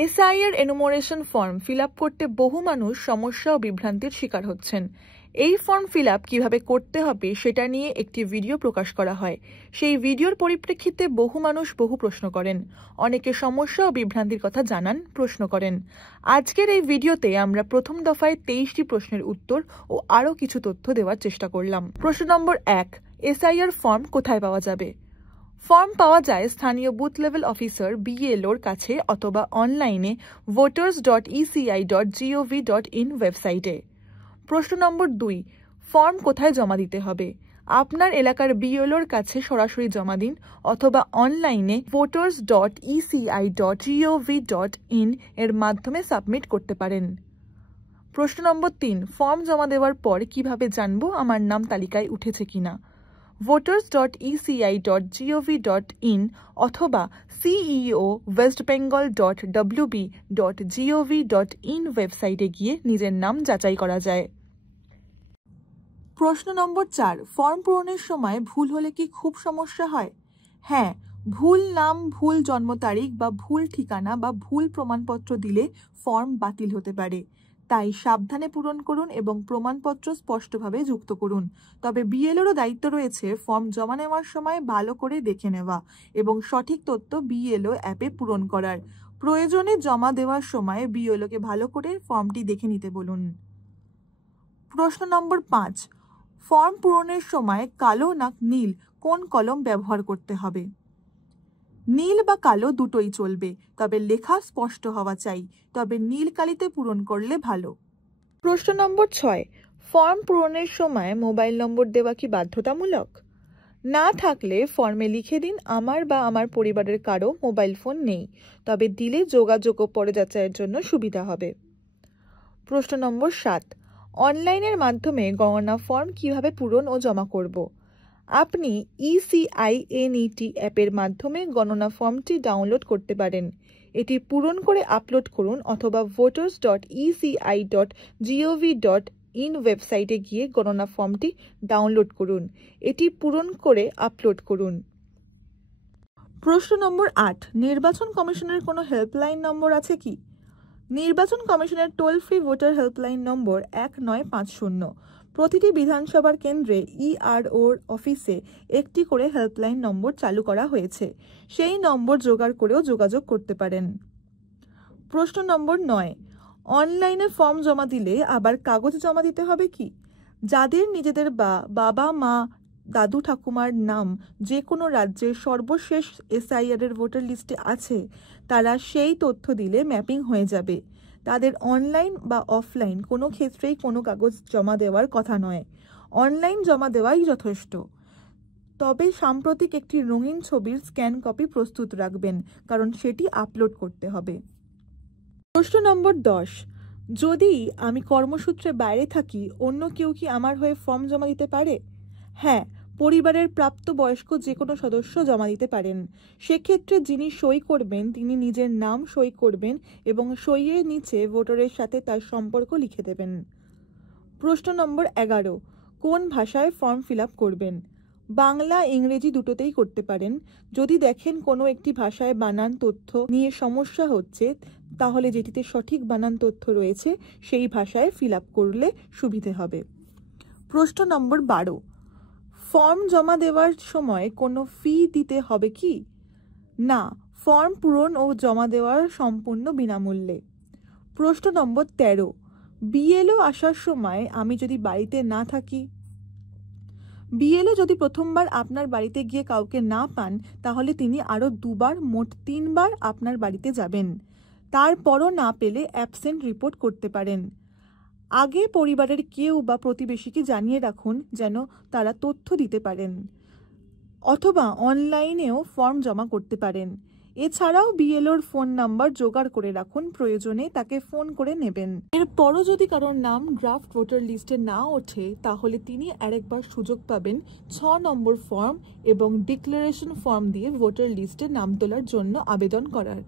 SIR enumeration form fill up করতে বহু মানুষ সমস্যা ও বিভ্রান্তির শিকার হচ্ছেন। এই ফর্ম ফিল আপ কিভাবে করতে হবে সেটা নিয়ে একটি ভিডিও প্রকাশ করা হয়। সেই ভিডিওর পরিপ্রেক্ষিতে বহু মানুষ বহু প্রশ্ন করেন, অনেকে সমস্যা ও বিভ্রান্তির কথা জানান, প্রশ্ন করেন। আজকের এই ভিডিওতে আমরা প্রথম দফায় 23টি প্রশ্নের উত্তর ও আরও কিছু তথ্য দেওয়ার চেষ্টা করলাম। প্রশ্ন নম্বর 1, এসআইআর ফর্ম কোথায় পাওয়া যাবে? ফর্ম পাওয়া যায় স্থানীয় বুথ লেভেল অফিসার BLOর কাছে অথবা অনলাইনে voters.eci.gov.in ওয়েবসাইটে। প্রশ্ন নম্বর 2, ফর্ম কোথায় জমা দিতে হবে? আপনার এলাকার BLOর কাছে সরাসরি জমা দিন অথবা অনলাইনে voters.eci.gov.in এর মাধ্যমে সাবমিট করতে পারেন। প্রশ্ন নম্বর 3, ফর্ম জমা দেওয়ার পর কিভাবে জানবো আমার নাম তালিকায় উঠেছে কিনা? voters.eci.gov.in অথবা ceo.westbengal.wb.gov.in ওয়েবসাইটে গিয়ে নিজের নাম যাচাই করা যায়। প্রশ্ন নম্বর 4, ফর্ম পূরণের সময় ভুল হলে কি খুব সমস্যা হয়? হ্যাঁ, ভুল নাম, ভুল জন্ম তারিখ বা ভুল ঠিকানা বা ভুল প্রমাণপত্র দিলে ফর্ম বাতিল হতে পারে। তাই সাবধানে পূরণ করুন এবং প্রমাণপত্র স্পষ্টভাবে যুক্ত করুন। তবে BLOরও দায়িত্ব রয়েছে ফর্ম জমা নেওয়ার সময় ভালো করে দেখে নেওয়া এবং সঠিক তথ্য BLO অ্যাপে পূরণ করার। প্রয়োজনে জমা দেওয়ার সময় BLOকে ভালো করে ফর্মটি দেখে নিতে বলুন। প্রশ্ন নম্বর 5, ফর্ম পূরণের সময় কালো না নীল কোন কলম ব্যবহার করতে হবে? নীল বা কালো দুটোই চলবে, তবে লেখা স্পষ্ট হওয়া চাই। তবে নীল কালিতে পূরণ করলে ভালো। প্রশ্ন নম্বর 6, ফর্ম পূরণের সময় মোবাইল নম্বর দেওয়া কি বাধ্যতামূলক? না থাকলে ফর্মে লিখে দিন আমার বা আমার পরিবারের কারো মোবাইল ফোন নেই, তবে দিলে যোগাযোগ ও পরে যাচাইয়ের জন্য সুবিধা হবে। প্রশ্ন নম্বর 7, অনলাইনের মাধ্যমে গণনা ফর্ম কিভাবে পূরণ ও জমা করব? আপনি ECINET অ্যাপের মাধ্যমে গণনা ফর্মটি ডাউনলোড করতে পারেন। এটি পূরণ করে আপলোড করুন অথবা voters.eci.gov.in ওয়েবসাইটে গিয়ে গণনা ফর্মটি ডাউনলোড করুন। এটি পূরণ করে আপলোড করুন। প্রশ্ন নম্বর 8, নির্বাচন কমিশনের কোনো হেল্পলাইন নম্বর আছে কি? নির্বাচন কমিশনের toll free voter helpline number 1950। প্রতিটি বিধানসভার কেন্দ্রে EROর অফিসে একটি করে হেল্পলাইন নম্বর চালু করা হয়েছে। সেই নম্বর জোগাড় করেও যোগাযোগ করতে পারেন। প্রশ্ন নম্বর 9, অনলাইনে ফর্ম জমা দিলে আবার কাগজ জমা দিতে হবে কি? যাদের নিজেদের বাবা মা দাদু ঠাকুমার নাম যে কোনো রাজ্যের সর্বশেষ এসআইআর ভোটার লিস্টে আছে, তারা সেই তথ্য দিলে ম্যাপিং হয়ে যাবে। তাদের অনলাইন বা অফলাইন কোনো ক্ষেত্রেই কোনো কাগজ জমা দেওয়ার কথা নয়। অনলাইন জমা দেওয়াই যথেষ্ট। তবে সাম্প্রতিক একটি রঙিন ছবির স্ক্যান কপি প্রস্তুত রাখবেন, কারণ সেটি আপলোড করতে হবে। প্রশ্ন নম্বর 10, যদি আমি কর্মসূত্রে বাইরে থাকি অন্য কেউ কি আমার হয়ে ফর্ম জমা দিতে পারে? হ্যাঁ, পরিবারের প্রাপ্তবয়স্ক যে কোনো সদস্য জমা দিতে পারেন। সেক্ষেত্রে যিনি সই করবেন তিনি নিজের নাম সই করবেন এবং সইয়ের নিচে ভোটারের সাথে তার সম্পর্ক লিখে দেবেন। প্রশ্ন নম্বর 11, কোন ভাষায় ফর্ম ফিল আপ করবেন? বাংলা ইংরেজি দুটোতেই করতে পারেন। যদি দেখেন কোনো একটি ভাষায় বানান তথ্য নিয়ে সমস্যা হচ্ছে, তাহলে যেটিতে সঠিক বানান তথ্য রয়েছে সেই ভাষায় ফিল আপ করলে সুবিধে হবে। প্রশ্ন নম্বর 12, ফর্ম জমা দেওয়ার সময় কোনো ফি দিতে হবে কি? না, ফর্ম পূরণ ও জমা দেওয়ার সম্পূর্ণ বিনামূল্যে। প্রশ্ন নম্বর 13, BLO আসার সময় আমি যদি বাড়িতে না থাকি? BLO যদি প্রথমবার আপনার বাড়িতে গিয়ে কাউকে না পান, তাহলে তিনি আরও 2 বার, মোট 3 বার আপনার বাড়িতে যাবেন। তারপরও না পেলে অ্যাবসেন্ট রিপোর্ট করতে পারেন। আগে পরিবারের কেউ বা প্রতিবেশীকে জানিয়ে রাখুন যেন তারা তথ্য দিতে পারেন, অথবা অনলাইনেও ফর্ম জমা করতে পারেন। এছাড়াও BLOর ফোন নাম্বার জোগাড় করে রাখুন, প্রয়োজনে তাকে ফোন করে নেবেন। এরপরও যদি কারোর নাম ড্রাফট ভোটার লিস্টে না ওঠে, তাহলে তিনি আরেকবার সুযোগ পাবেন 6 নম্বর ফর্ম এবং ডিক্লারেশন ফর্ম দিয়ে ভোটার লিস্টে নাম তোলার জন্য আবেদন করার।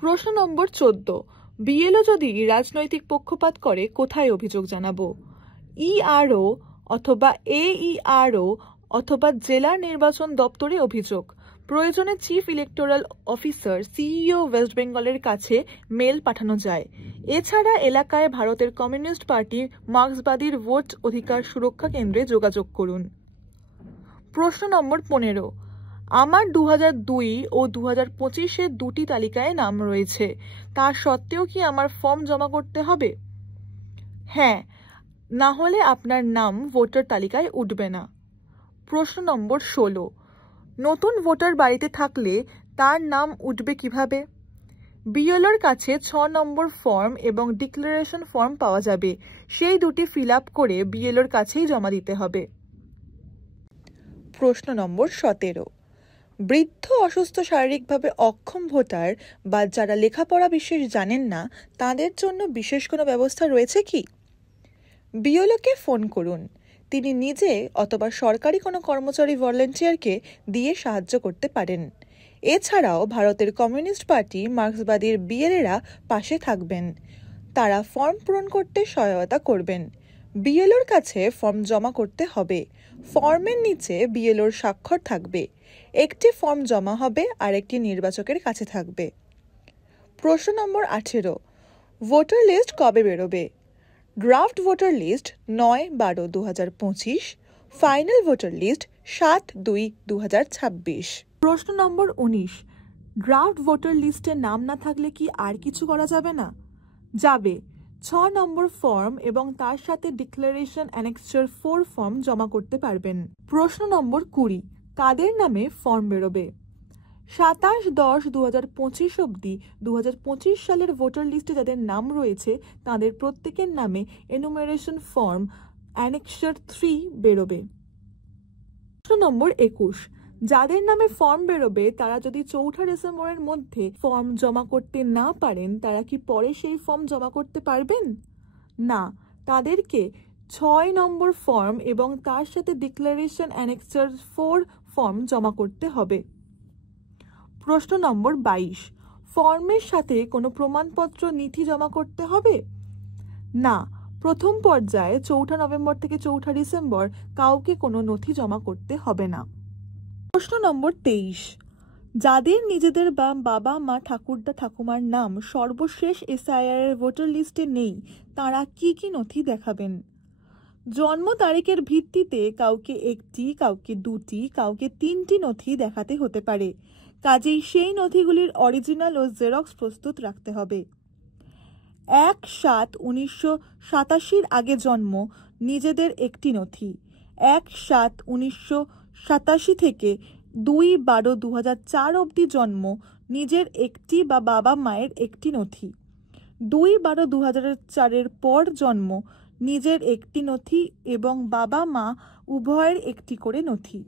প্রশ্ন নম্বর 14, BLO যদি রাজনৈতিক পক্ষপাত করে কোথায় অভিযোগ জানাবো? ERO অথবা AERO অথবা জেলা নির্বাচন দপ্তরে অভিযোগ। প্রয়োজনে chief electoral officer CEO West বেঙ্গলের কাছে মেল পাঠানো যায়। এছাড়া এলাকায় ভারতের কমিউনিস্ট পার্টি মার্ক্সবাদীর ভোট অধিকার সুরক্ষা কেন্দ্রে যোগাযোগ করুন। প্রশ্ন নম্বর 15, আমার 2002 ও 2025-এর দুটি তালিকায় নাম রয়েছে, তা সত্ত্বেও কি আমার ফর্ম জমা করতে হবে? হ্যাঁ, না হলে আপনার নাম ভোটার তালিকায় উঠবে না। প্রশ্ন নম্বর 16, নতুন ভোটার বাড়িতে থাকলে তার নাম উঠবে কিভাবে? বিএলওর কাছে 6 নম্বর ফর্ম এবং ডিক্লারেশন ফর্ম পাওয়া যাবে, সেই দুটি ফিল আপ করে বিএলওর কাছেই জমা দিতে হবে। প্রশ্ন নম্বর 17, বৃদ্ধ, অসুস্থ, শারীরিকভাবে অক্ষম ভোটার বা যারা লেখাপড়া বিশেষ জানেন না তাদের জন্য বিশেষ কোনো ব্যবস্থা রয়েছে কি? বিএলওকে ফোন করুন, তিনি নিজে অথবা সরকারি কোনো কর্মচারী ভলান্টিয়ারকে দিয়ে সাহায্য করতে পারেন। এছাড়াও ভারতের কমিউনিস্ট পার্টি মার্ক্সবাদীর বিএলএরা পাশে থাকবেন, তারা ফর্ম পূরণ করতে সহায়তা করবেন। বিএলওর কাছে ফর্ম জমা করতে হবে, ফর্মের নিচে বিএলওর স্বাক্ষর থাকবে, একটি ফর্ম জমা হবে আর একটি নির্বাচকের কাছে থাকবে। প্রশ্ন নম্বর 18, ভোটার লিস্ট কবে বেরোবে? Draft voter list 9/12/2025, final voter list 7/2/2026। প্রশ্ন নম্বর 19, ড্রাফট ভোটার লিস্টে নাম না থাকলে কি আর কিছু করা যাবে না? যাবে। 6 নম্বর ফর্ম এবং তার সাথে ডিক্লারেশন অ্যানেক্সচার 4 ফর্ম জমা করতে পারবেন। প্রশ্ন নম্বর 20, কাদের নামে ফর্ম বেরোবে? 27/10/2025 অবধি 2025 সালের ভোটার লিস্টে যাদের নাম রয়েছে তাদের প্রত্যেকের নামে এনুমারেশন ফর্ম অ্যানেক্সার 3 বেরোবে। প্রশ্ন নম্বর 21, যাদের নামে ফর্ম বেরোবে তারা যদি 4 ডিসেম্বরের মধ্যে ফর্ম জমা করতে না পারেন তারা কি পরে সেই ফর্ম জমা করতে পারবেন? না, তাদেরকে 6 নম্বর ফর্ম এবং তার সাথে ডিক্লারেশন অ্যানেক্সার 4 ফর্ম জমা করতে হবে। প্রশ্ন নম্বর 22, ফর্মের সাথে কোনো প্রমাণপত্র নথি জমা করতে হবে? না, প্রথম পর্যায়ে 4 নভেম্বর থেকে 4 ডিসেম্বর কাউকে কোনো নথি জমা করতে হবে না। প্রশ্ন নম্বর 23, যাদের নিজেদের বা বাবা মা ঠাকুরদা ঠাকুমার নাম সর্বশেষ এসআইআর এর ভোটার লিস্টে নেই তারা কি কি নথি দেখাবেন? জন্ম তারিখের ভিত্তিতে কাউকে 1টি, কাউকে 2টি, কাউকে 3টি নথি দেখাতে হতে পারে, কাজেই সেই নথিগুলির অরিজিনাল ও জেরক্স প্রস্তুত রাখতে হবে। 1/7/1987 আগে জন্ম নিজেদের একটি নথি, 1/7/1987 থেকে 2/12/2004 অবধি জন্ম নিজের একটি বা বাবা মায়ের একটি নথি, 2/12/2004 পর জন্ম নিজের একটি নথি এবং বাবা মা উভয়ের একটি করে নথি।